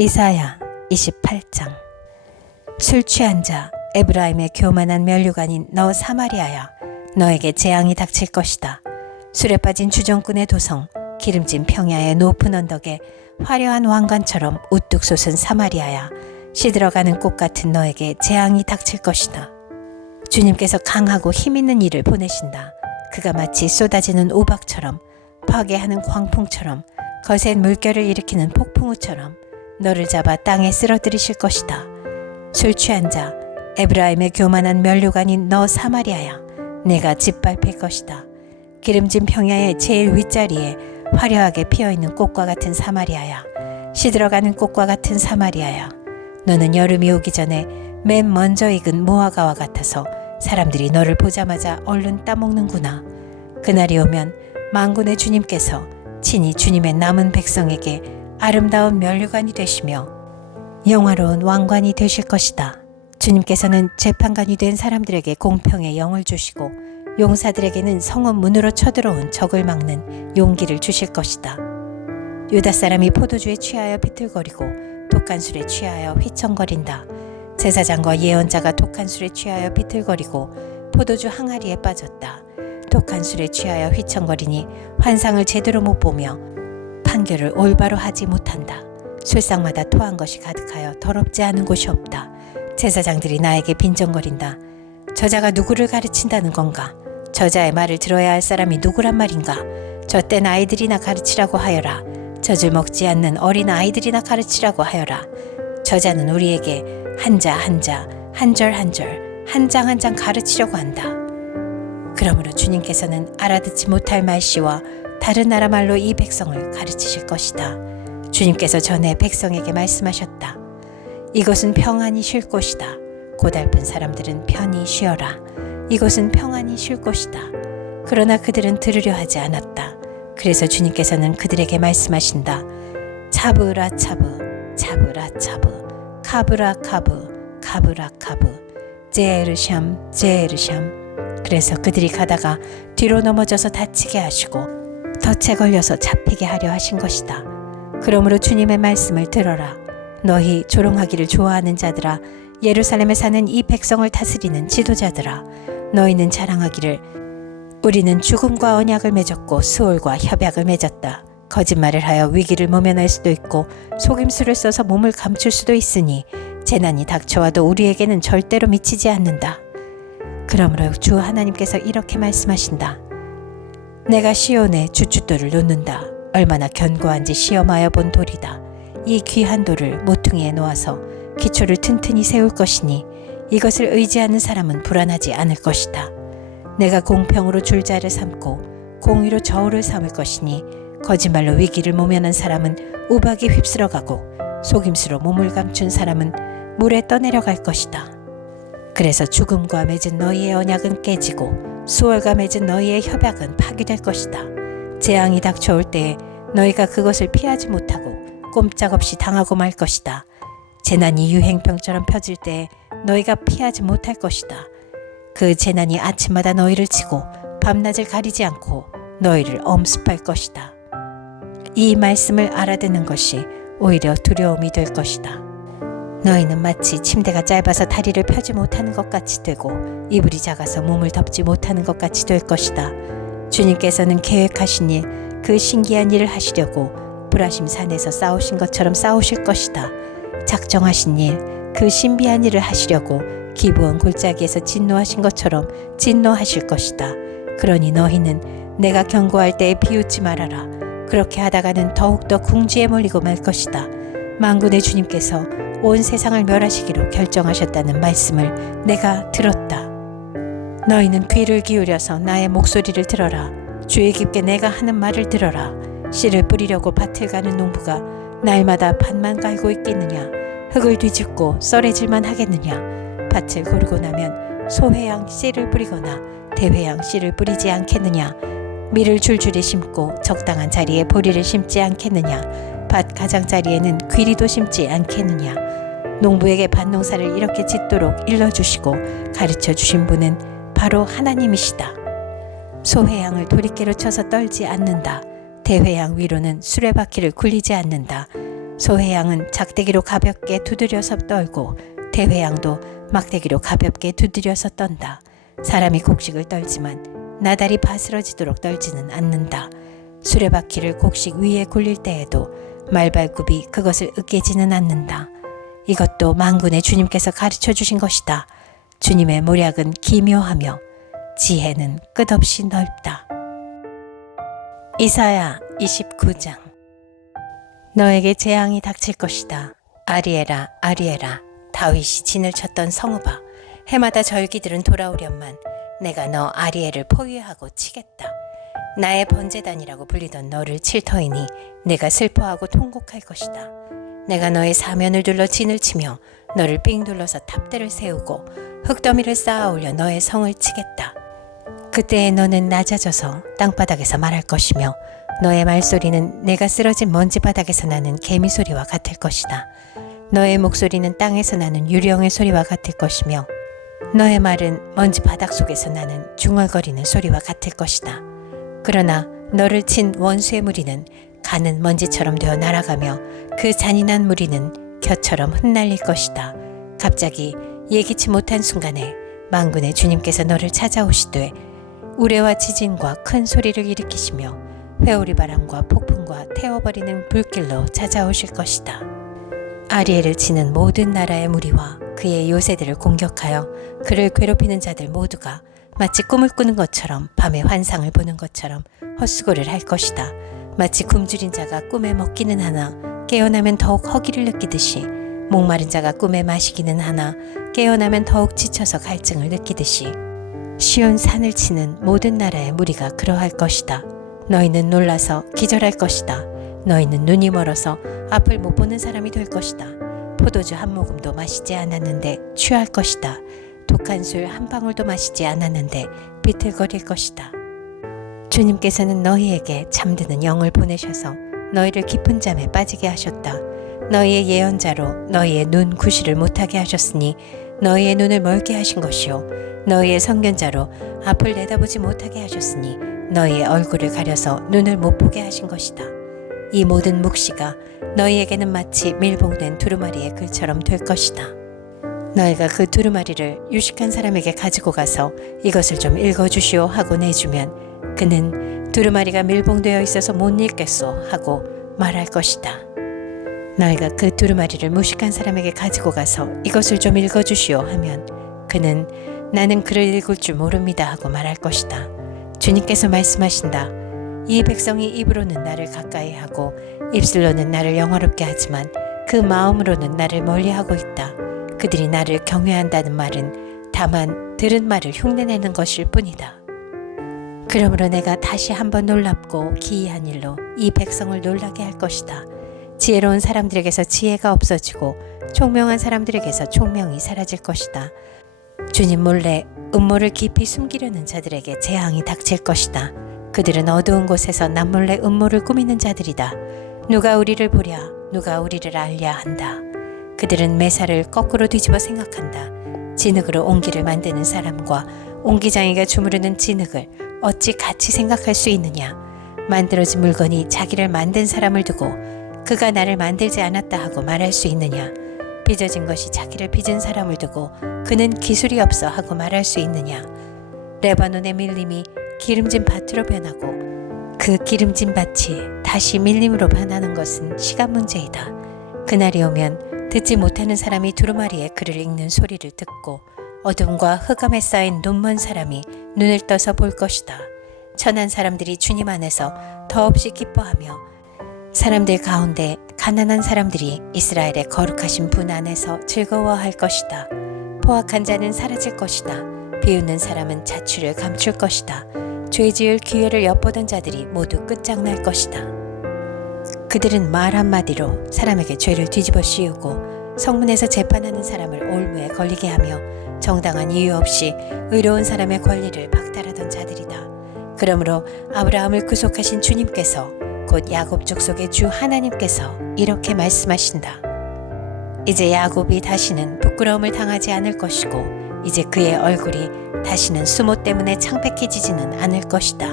이사야 28장. 술 취한 자 에브라임의 교만한 면류관인 너 사마리아야, 너에게 재앙이 닥칠 것이다. 술에 빠진 주정꾼의 도성, 기름진 평야의 높은 언덕에 화려한 왕관처럼 우뚝 솟은 사마리아야, 시들어가는 꽃 같은 너에게 재앙이 닥칠 것이다. 주님께서 강하고 힘있는 이를 보내신다. 그가 마치 쏟아지는 우박처럼, 파괴하는 광풍처럼, 거센 물결을 일으키는 폭풍우처럼 너를 잡아 땅에 쓰러뜨리실 것이다. 술 취한 자 에브라임의 교만한 면류관인 너 사마리아야, 내가 짓밟힐 것이다. 기름진 평야의 제일 윗자리에 화려하게 피어있는 꽃과 같은 사마리아야, 시들어가는 꽃과 같은 사마리아야, 너는 여름이 오기 전에 맨 먼저 익은 무화과와 같아서 사람들이 너를 보자마자 얼른 따먹는구나. 그날이 오면 만군의 주님께서 친히 주님의 남은 백성에게 아름다운 면류관이 되시며 영화로운 왕관이 되실 것이다. 주님께서는 재판관이 된 사람들에게 공평의 영을 주시고 용사들에게는 성읍 문으로 쳐들어온 적을 막는 용기를 주실 것이다. 유다 사람이 포도주에 취하여 비틀거리고 독한 술에 취하여 휘청거린다. 제사장과 예언자가 독한 술에 취하여 비틀거리고 포도주 항아리에 빠졌다. 독한 술에 취하여 휘청거리니 환상을 제대로 못 보며 판결을 올바로 하지 못한다. 술상마다 토한 것이 가득하여 더럽지 않은 곳이 없다. 제사장들이 나에게 빈정거린다. 저자가 누구를 가르친다는 건가? 저자의 말을 들어야 할 사람이 누구란 말인가? 젖된 아이들이나 가르치라고 하여라. 젖을 먹지 않는 어린 아이들이나 가르치라고 하여라. 저자는 우리에게 한자 한자, 한절 한절, 한 장 한 장 가르치려고 한다. 그러므로 주님께서는 알아듣지 못할 말씨와 다른 나라 말로 이 백성을 가르치실 것이다. 주님께서 전에 백성에게 말씀하셨다. 이곳은 평안히 쉴 곳이다. 고달픈 사람들은 편히 쉬어라. 이곳은 평안히 쉴 곳이다. 그러나 그들은 들으려 하지 않았다. 그래서 주님께서는 그들에게 말씀하신다. 차브라 차브, 차브라 차브, 카브라 카브, 카브라 카브, 제르샴, 제르샴. 그래서 그들이 가다가 뒤로 넘어져서 다치게 하시고 덫에 걸려서 잡히게 하려 하신 것이다. 그러므로 주님의 말씀을 들어라. 너희 조롱하기를 좋아하는 자들아, 예루살렘에 사는 이 백성을 다스리는 지도자들아, 너희는 자랑하기를 우리는 죽음과 언약을 맺었고 수월과 협약을 맺었다. 거짓말을 하여 위기를 모면할 수도 있고 속임수를 써서 몸을 감출 수도 있으니 재난이 닥쳐와도 우리에게는 절대로 미치지 않는다. 그러므로 주 하나님께서 이렇게 말씀하신다. 내가 시온에 주춧돌을 놓는다. 얼마나 견고한지 시험하여 본 돌이다. 이 귀한 돌을 모퉁이에 놓아서 기초를 튼튼히 세울 것이니 이것을 의지하는 사람은 불안하지 않을 것이다. 내가 공평으로 줄자를 삼고 공의로 저울을 삼을 것이니 거짓말로 위기를 모면한 사람은 우박이 휩쓸어가고 속임수로 몸을 감춘 사람은 물에 떠내려갈 것이다. 그래서 죽음과 맺은 너희의 언약은 깨지고 수월과 맺은 너희의 협약은 파기될 것이다. 재앙이 닥쳐올 때에 너희가 그것을 피하지 못하고 꼼짝없이 당하고 말 것이다. 재난이 유행병처럼 펴질 때에 너희가 피하지 못할 것이다. 그 재난이 아침마다 너희를 치고 밤낮을 가리지 않고 너희를 엄습할 것이다. 이 말씀을 알아듣는 것이 오히려 두려움이 될 것이다. 너희는 마치 침대가 짧아서 다리를 펴지 못하는 것 같이 되고 이불이 작아서 몸을 덮지 못하는 것 같이 될 것이다. 주님께서는 계획하신 일, 그 신기한 일을 하시려고 브라심 산에서 싸우신 것처럼 싸우실 것이다. 작정하신 일, 그 신비한 일을 하시려고 기브온 골짜기에서 진노하신 것처럼 진노하실 것이다. 그러니 너희는 내가 경고할 때에 비웃지 말아라. 그렇게 하다가는 더욱더 궁지에 몰리고 말 것이다. 만군의 주님께서 온 세상을 멸하시기로 결정하셨다는 말씀을 내가 들었다. 너희는 귀를 기울여서 나의 목소리를 들어라. 주의 깊게 내가 하는 말을 들어라. 씨를 뿌리려고 밭을 가는 농부가 날마다 밭만 갈고 있겠느냐? 흙을 뒤집고 썰해질만 하겠느냐? 밭을 고르고 나면 소회양 씨를 뿌리거나 대회양 씨를 뿌리지 않겠느냐? 밀을 줄줄이 심고 적당한 자리에 보리를 심지 않겠느냐? 밭 가장자리에는 귀리도 심지 않겠느냐? 농부에게 밭농사를 이렇게 짓도록 일러주시고 가르쳐 주신 분은 바로 하나님이시다. 소회양을 도리깨로 쳐서 떨지 않는다. 대회양 위로는 수레바퀴를 굴리지 않는다. 소회양은 작대기로 가볍게 두드려서 떨고 대회양도 막대기로 가볍게 두드려서 떤다. 사람이 곡식을 떨지만 나달이 바스러지도록 떨지는 않는다. 수레바퀴를 곡식 위에 굴릴 때에도 말발굽이 그것을 으깨지는 않는다. 이것도 만군의 주님께서 가르쳐 주신 것이다. 주님의 모략은 기묘하며 지혜는 끝없이 넓다. 이사야 29장. 너에게 재앙이 닥칠 것이다. 아리에라 아리에라, 다윗이 진을 쳤던 성읍아, 해마다 절기들은 돌아오련만 내가 너 아리엘을 포위하고 치겠다. 나의 번제단이라고 불리던 너를 칠 터이니 내가 슬퍼하고 통곡할 것이다. 내가 너의 사면을 둘러 진을 치며 너를 삥 둘러서 탑대를 세우고 흙더미를 쌓아 올려 너의 성을 치겠다. 그때에 너는 낮아져서 땅바닥에서 말할 것이며 너의 말소리는 내가 쓰러진 먼지바닥에서 나는 개미 소리와 같을 것이다. 너의 목소리는 땅에서 나는 유령의 소리와 같을 것이며 너의 말은 먼지 바닥 속에서 나는 중얼거리는 소리와 같을 것이다. 그러나 너를 친 원수의 무리는 가는 먼지처럼 되어 날아가며 그 잔인한 무리는 겨처럼 흩날릴 것이다. 갑자기 예기치 못한 순간에 만군의 주님께서 너를 찾아오시되 우레와 지진과 큰 소리를 일으키시며 회오리 바람과 폭풍과 태워버리는 불길로 찾아오실 것이다. 아리엘을 치는 모든 나라의 무리와 그의 요새들을 공격하여 그를 괴롭히는 자들 모두가 마치 꿈을 꾸는 것처럼 밤에 환상을 보는 것처럼 헛수고를 할 것이다. 마치 굶주린 자가 꿈에 먹기는 하나 깨어나면 더욱 허기를 느끼듯이, 목마른 자가 꿈에 마시기는 하나 깨어나면 더욱 지쳐서 갈증을 느끼듯이 시온 산을 치는 모든 나라의 무리가 그러할 것이다. 너희는 놀라서 기절할 것이다. 너희는 눈이 멀어서 앞을 못 보는 사람이 될 것이다. 포도주 한 모금도 마시지 않았는데 취할 것이다. 독한 술 한 방울도 마시지 않았는데 비틀거릴 것이다. 주님께서는 너희에게 잠드는 영을 보내셔서 너희를 깊은 잠에 빠지게 하셨다. 너희의 예언자로 너희의 눈 구시를 못하게 하셨으니 너희의 눈을 멀게 하신 것이요, 너희의 선견자로 앞을 내다보지 못하게 하셨으니 너희의 얼굴을 가려서 눈을 못 보게 하신 것이다. 이 모든 묵시가 너희에게는 마치 밀봉된 두루마리의 글처럼 될 것이다. 너희가 그 두루마리를 유식한 사람에게 가지고 가서 이것을 좀 읽어주시오 하고 내주면 그는 두루마리가 밀봉되어 있어서 못 읽겠소 하고 말할 것이다. 너희가 그 두루마리를 무식한 사람에게 가지고 가서 이것을 좀 읽어주시오 하면 그는 나는 글을 읽을 줄 모릅니다 하고 말할 것이다. 주님께서 말씀하신다. 이 백성이 입으로는 나를 가까이 하고 입술로는 나를 영화롭게 하지만 그 마음으로는 나를 멀리하고 있다. 그들이 나를 경외한다는 말은 다만 들은 말을 흉내내는 것일 뿐이다. 그러므로 내가 다시 한번 놀랍고 기이한 일로 이 백성을 놀라게 할 것이다. 지혜로운 사람들에게서 지혜가 없어지고 총명한 사람들에게서 총명이 사라질 것이다. 주님 몰래 음모를 깊이 숨기려는 자들에게 재앙이 닥칠 것이다. 그들은 어두운 곳에서 남몰래 음모를 꾸미는 자들이다. 누가 우리를 보랴, 누가 우리를 알랴 한다. 그들은 매사를 거꾸로 뒤집어 생각한다. 진흙으로 옹기를 만드는 사람과 옹기장이가 주무르는 진흙을 어찌 같이 생각할 수 있느냐. 만들어진 물건이 자기를 만든 사람을 두고 그가 나를 만들지 않았다 하고 말할 수 있느냐. 빚어진 것이 자기를 빚은 사람을 두고 그는 기술이 없어 하고 말할 수 있느냐. 레바논의 밀림이 기름진 밭으로 변하고 그 기름진 밭이 다시 밀림으로 변하는 것은 시간 문제이다. 그날이 오면 듣지 못하는 사람이 두루마리에 글을 읽는 소리를 듣고 어둠과 흑암에 쌓인 눈먼 사람이 눈을 떠서 볼 것이다. 천한 사람들이 주님 안에서 더없이 기뻐하며 사람들 가운데 가난한 사람들이 이스라엘의 거룩하신 분 안에서 즐거워할 것이다. 포악한 자는 사라질 것이다. 비웃는 사람은 자취를 감출 것이다. 죄 지을 기회를 엿보던 자들이 모두 끝장날 것이다. 그들은 말 한마디로 사람에게 죄를 뒤집어 씌우고 성문에서 재판하는 사람을 올무에 걸리게 하며 정당한 이유 없이 의로운 사람의 권리를 박탈하던 자들이다. 그러므로 아브라함을 구속하신 주님께서 곧 야곱 족속의 주 하나님께서 이렇게 말씀하신다. 이제 야곱이 다시는 부끄러움을 당하지 않을 것이고 이제 그의 얼굴이 다시는 수모 때문에 창백해지지는 않을 것이다.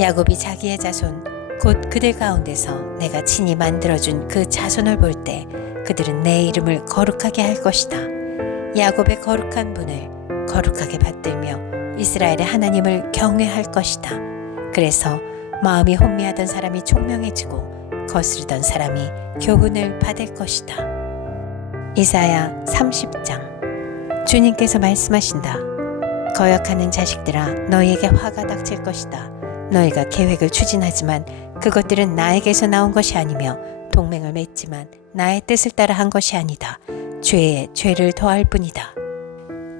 야곱이 자기의 자손 곧 그들 가운데서 내가 친히 만들어준 그 자손을 볼 때 그들은 내 이름을 거룩하게 할 것이다. 야곱의 거룩한 분을 거룩하게 받들며 이스라엘의 하나님을 경외할 것이다. 그래서 마음이 혼미하던 사람이 총명해지고 거스르던 사람이 교훈을 받을 것이다. 이사야 30장. 주님께서 말씀하신다. 거역하는 자식들아, 너희에게 화가 닥칠 것이다. 너희가 계획을 추진하지만 그것들은 나에게서 나온 것이 아니며 동맹을 맺지만 나의 뜻을 따라 한 것이 아니다. 죄에 죄를 더할 뿐이다.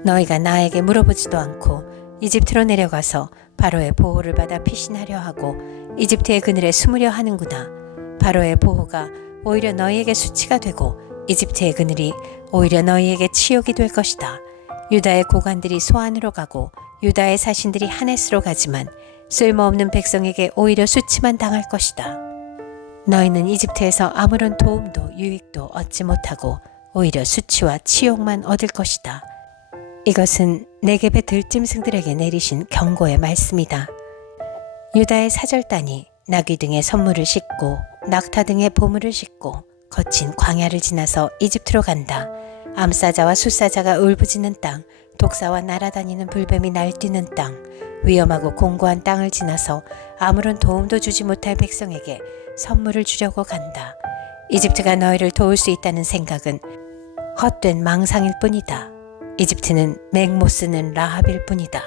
너희가 나에게 물어보지도 않고 이집트로 내려가서 바로의 보호를 받아 피신하려 하고 이집트의 그늘에 숨으려 하는구나. 바로의 보호가 오히려 너희에게 수치가 되고 이집트의 그늘이 오히려 너희에게 치욕이 될 것이다. 유다의 고관들이 소안으로 가고 유다의 사신들이 하네스로 가지만 쓸모없는 백성에게 오히려 수치만 당할 것이다. 너희는 이집트에서 아무런 도움도 유익도 얻지 못하고 오히려 수치와 치욕만 얻을 것이다. 이것은 네겝의 들짐승들에게 내리신 경고의 말씀이다. 유다의 사절단이 나귀 등의 선물을 싣고 낙타 등의 보물을 싣고 거친 광야를 지나서 이집트로 간다. 암사자와 숫사자가 울부짖는 땅, 독사와 날아다니는 불뱀이 날뛰는 땅, 위험하고 공고한 땅을 지나서 아무런 도움도 주지 못할 백성에게 선물을 주려고 간다. 이집트가 너희를 도울 수 있다는 생각은 헛된 망상일 뿐이다. 이집트는 맹못 쓰는 라합일 뿐이다.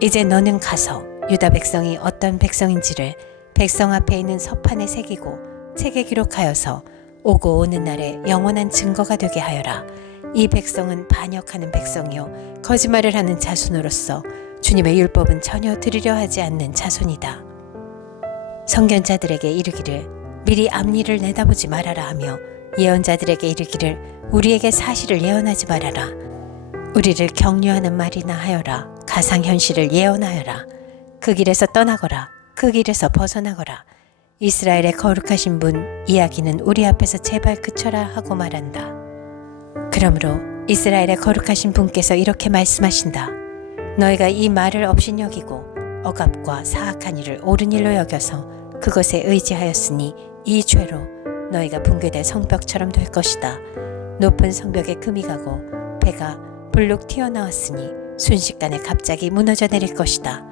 이제 너는 가서 유다 백성이 어떤 백성인지를 백성 앞에 있는 서판에 새기고 책에 기록하여서 오고 오는 날에 영원한 증거가 되게 하여라. 이 백성은 반역하는 백성이요 거짓말을 하는 자손으로서 주님의 율법은 전혀 들으려 하지 않는 자손이다. 선견자들에게 이르기를 미리 앞일을 내다보지 말아라 하며 예언자들에게 이르기를 우리에게 사실을 예언하지 말아라. 우리를 격려하는 말이나 하여라. 가상현실을 예언하여라. 그 길에서 떠나거라. 그 길에서 벗어나거라. 이스라엘의 거룩하신 분 이야기는 우리 앞에서 제발 그쳐라 하고 말한다. 그러므로 이스라엘의 거룩하신 분께서 이렇게 말씀하신다. 너희가 이 말을 업신여기고 억압과 사악한 일을 옳은 일로 여겨서 그것에 의지하였으니 이 죄로 너희가 붕괴될 성벽처럼 될 것이다. 높은 성벽에 금이 가고 배가 불룩 튀어나왔으니 순식간에 갑자기 무너져 내릴 것이다.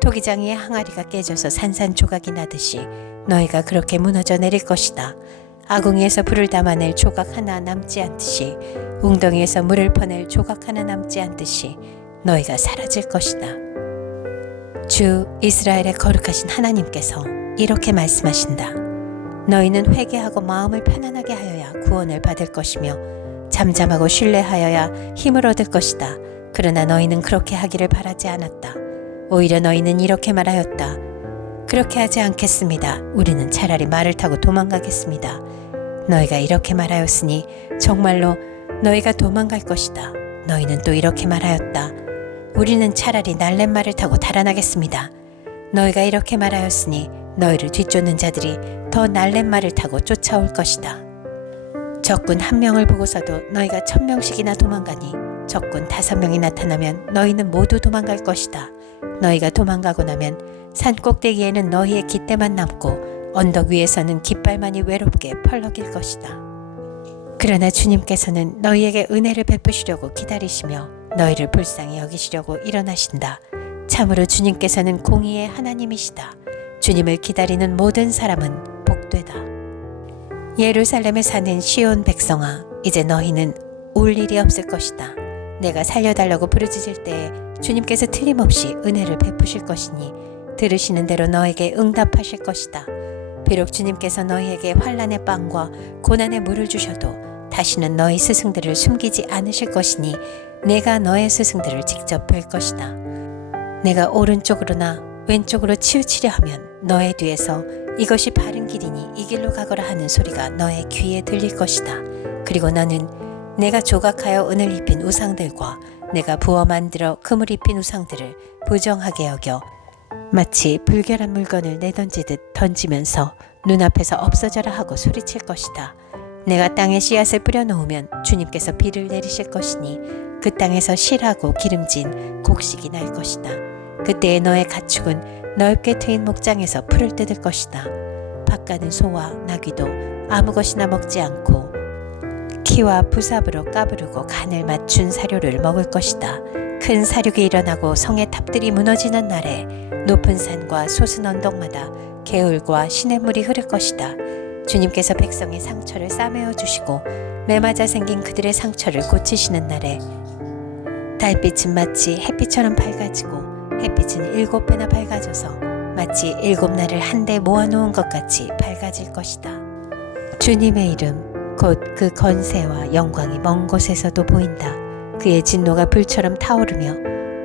토기장이의 항아리가 깨져서 산산조각이 나듯이 너희가 그렇게 무너져 내릴 것이다. 아궁이에서 불을 담아낼 조각 하나 남지 않듯이 웅덩이에서 물을 퍼낼 조각 하나 남지 않듯이 너희가 사라질 것이다. 주 이스라엘의 거룩하신 하나님께서 이렇게 말씀하신다. 너희는 회개하고 마음을 편안하게 하여야 구원을 받을 것이며 잠잠하고 신뢰하여야 힘을 얻을 것이다. 그러나 너희는 그렇게 하기를 바라지 않았다. 오히려 너희는 이렇게 말하였다. 그렇게 하지 않겠습니다. 우리는 차라리 말을 타고 도망가겠습니다. 너희가 이렇게 말하였으니 정말로 너희가 도망갈 것이다. 너희는 또 이렇게 말하였다. 우리는 차라리 날렛말을 타고 달아나겠습니다. 너희가 이렇게 말하였으니 너희를 뒤쫓는 자들이 더 날렛말을 타고 쫓아올 것이다. 적군 1명을 보고서도 너희가 1000명씩이나 도망가니 적군 5명이 나타나면 너희는 모두 도망갈 것이다. 너희가 도망가고 나면 산 꼭대기에는 너희의 깃대만 남고 언덕 위에서는 깃발만이 외롭게 펄럭일 것이다. 그러나 주님께서는 너희에게 은혜를 베푸시려고 기다리시며 너희를 불쌍히 여기시려고 일어나신다. 참으로 주님께서는 공의의 하나님이시다. 주님을 기다리는 모든 사람은 복되다. 예루살렘에 사는 시온 백성아, 이제 너희는 울 일이 없을 것이다. 내가 살려달라고 부르짖을 때에 주님께서 틀림없이 은혜를 베푸실 것이니 들으시는 대로 너에게 응답하실 것이다. 비록 주님께서 너희에게 환난의 빵과 고난의 물을 주셔도 다시는 너희 스승들을 숨기지 않으실 것이니 내가 너의 스승들을 직접 뵐 것이다. 내가 오른쪽으로나 왼쪽으로 치우치려 하면 너의 뒤에서 이것이 바른 길이니 이 길로 가거라 하는 소리가 너의 귀에 들릴 것이다. 그리고 너는 내가 조각하여 은을 입힌 우상들과 내가 부어 만들어 금을 입힌 우상들을 부정하게 여겨 마치 불결한 물건을 내던지듯 던지면서 눈앞에서 없어져라 하고 소리칠 것이다. 내가 땅에 씨앗을 뿌려놓으면 주님께서 비를 내리실 것이니 그 땅에서 실하고 기름진 곡식이 날 것이다. 그때에 너의 가축은 넓게 트인 목장에서 풀을 뜯을 것이다. 밭가는 소와 나귀도 아무 것이나 먹지 않고 키와 부삽으로 까부르고 간을 맞춘 사료를 먹을 것이다. 큰 사륙이 일어나고 성의 탑들이 무너지는 날에 높은 산과 솟은 언덕마다 개울과 시냇물이 흐를 것이다. 주님께서 백성의 상처를 싸매어 주시고 매맞아 생긴 그들의 상처를 고치시는 날에 달빛은 마치 햇빛처럼 밝아지고 햇빛은 7배나 밝아져서 마치 7날을 한데 모아놓은 것 같이 밝아질 것이다. 주님의 이름 곧 그 건세와 영광이 먼 곳에서도 보인다. 그의 진노가 불처럼 타오르며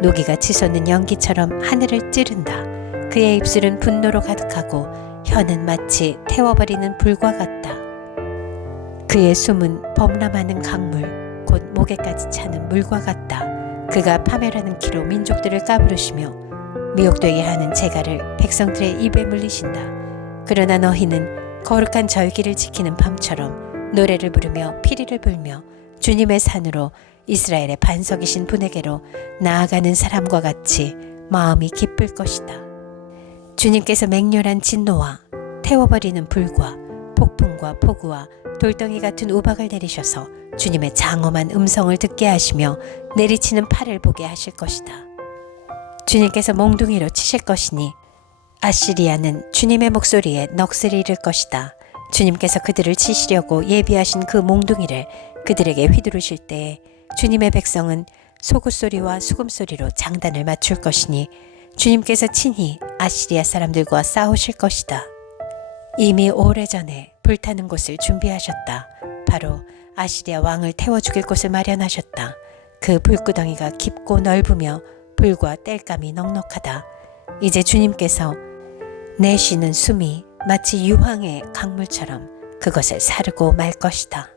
노기가 치솟는 연기처럼 하늘을 찌른다. 그의 입술은 분노로 가득하고 혀는 마치 태워버리는 불과 같다. 그의 숨은 범람하는 강물 곧 목에까지 차는 물과 같다. 그가 파멸하는 키로 민족들을 까부르시며 미혹되게 하는 재갈을 백성들의 입에 물리신다. 그러나 너희는 거룩한 절기를 지키는 밤처럼 노래를 부르며 피리를 불며 주님의 산으로 이스라엘의 반석이신 분에게로 나아가는 사람과 같이 마음이 기쁠 것이다. 주님께서 맹렬한 진노와 태워버리는 불과 폭풍과 폭우와 돌덩이 같은 우박을 내리셔서 주님의 장엄한 음성을 듣게 하시며 내리치는 팔을 보게 하실 것이다. 주님께서 몽둥이로 치실 것이니 아시리아는 주님의 목소리에 넋을 잃을 것이다. 주님께서 그들을 치시려고 예비하신 그 몽둥이를 그들에게 휘두르실 때에 주님의 백성은 소굿소리와 수금소리로 장단을 맞출 것이니 주님께서 친히 아시리아 사람들과 싸우실 것이다. 이미 오래전에 불타는 곳을 준비하셨다. 바로 아시리아 왕을 태워 죽일 곳을 마련하셨다. 그 불구덩이가 깊고 넓으며 불과 땔감이 넉넉하다. 이제 주님께서 내쉬는 숨이 마치 유황의 강물처럼 그것을 사르고 말 것이다.